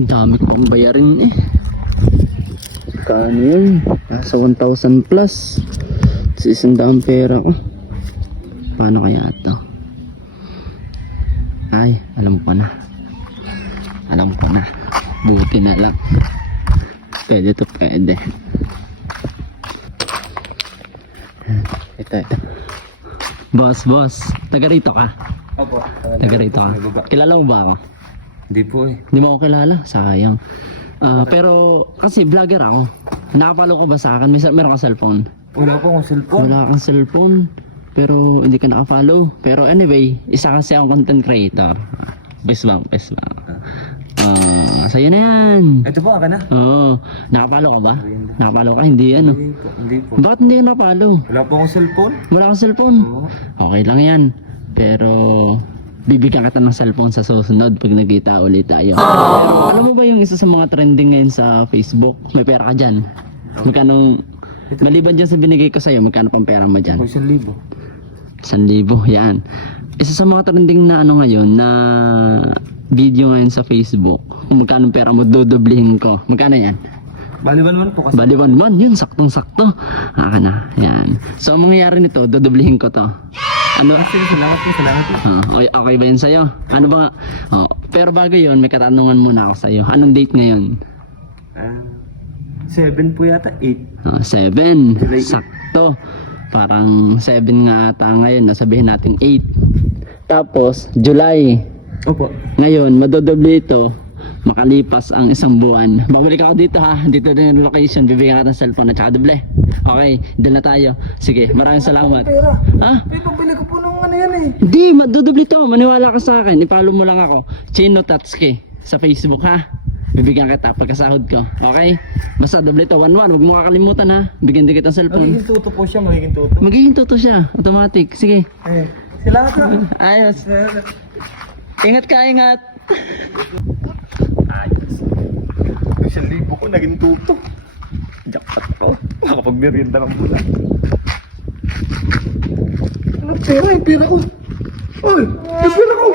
Ang dami ko pang bayarin eh. Kano yun? Nasa 1,000 plus. Isang pera ko. Paano kaya ito? Ay, alam ko na. Buti na lang. Pwede to, pwede. Ito. Boss. Taga rito ka? Opo. Taga rito ka? Kilala mo ba ako? Hindi po eh. Hindi mo ako kilala? Sayang. Pero kasi vlogger ako. Nakapalo ka ba sa akin? Meron kang cellphone? Wala po akong cellphone. Wala kang cellphone. Pero hindi ka nakafollow. Pero anyway, isa kasi akong content creator. Best bang. Sa'yo na yan. Ito po, aka na. Oo. Nakapalo ka ba? Nakapalo ka? Hindi ano. Hindi po. Bakit hindi ka nakapalo? Wala po akong cellphone. Wala kang cellphone? Oo. Okay lang yan. Pero bibigyan kita ng cellphone sa susunod pag nagkita ulit tayo. Pero alam mo ba yung isa sa mga trending ngayon sa Facebook? May pera ka dyan. Magkano, maliban dyan sa binigay ko sa'yo, magkano pang pera mo dyan? 1,000. 1,000, yan. Isa sa mga trending na ano ngayon, na video ngayon sa Facebook, kung magkano pera mo, dodoblihin ko. Magkano yan? Baliban man po kasi. Bali 1,1, yun, saktong-sakto. Aka na, yan. So, ang mangyayari nito, dodoblihin ko to. Ano? Salamat po. Okay ba yun sa'yo? Ano ba? Pero bago yun, may katanungan muna ako sa'yo. Anong date ngayon? 7 po yata, 8. 7. Sakto. Parang 7 nga ata ngayon. Nasabihin natin 8. Tapos, July. Opo. Ngayon, madodoble ito. Makalipas ang isang buwan. Babalik ako dito ha. Dito din ang location. Bibigyan ka ng cellphone at saka doble. Okay, doon na tayo. Sige, maraming salamat. Pera. Ha? Pabili ko po nung ano yan eh. Hindi, madodoble ito. Maniwala ka sa akin. I-follow mo lang ako. Chino Tatsuki sa Facebook ha. Bibigyan kita pagkasahod ko. Okay? Basta doble ito. 1-1. Huwag mo kakalimutan ha. Bigyan din kita ng cellphone. Magiging tuto po siya, magiging tuto. Magiging toto siya. Automatic. Sige. Salamat po. Ayos. Ingat ka, ingat. Ayos. 1,000 ko, naging tuto. Jackpot ko. Makapag-merienda ng mula. Ano pera? Yung pera ko. Oy! Yung pera ko!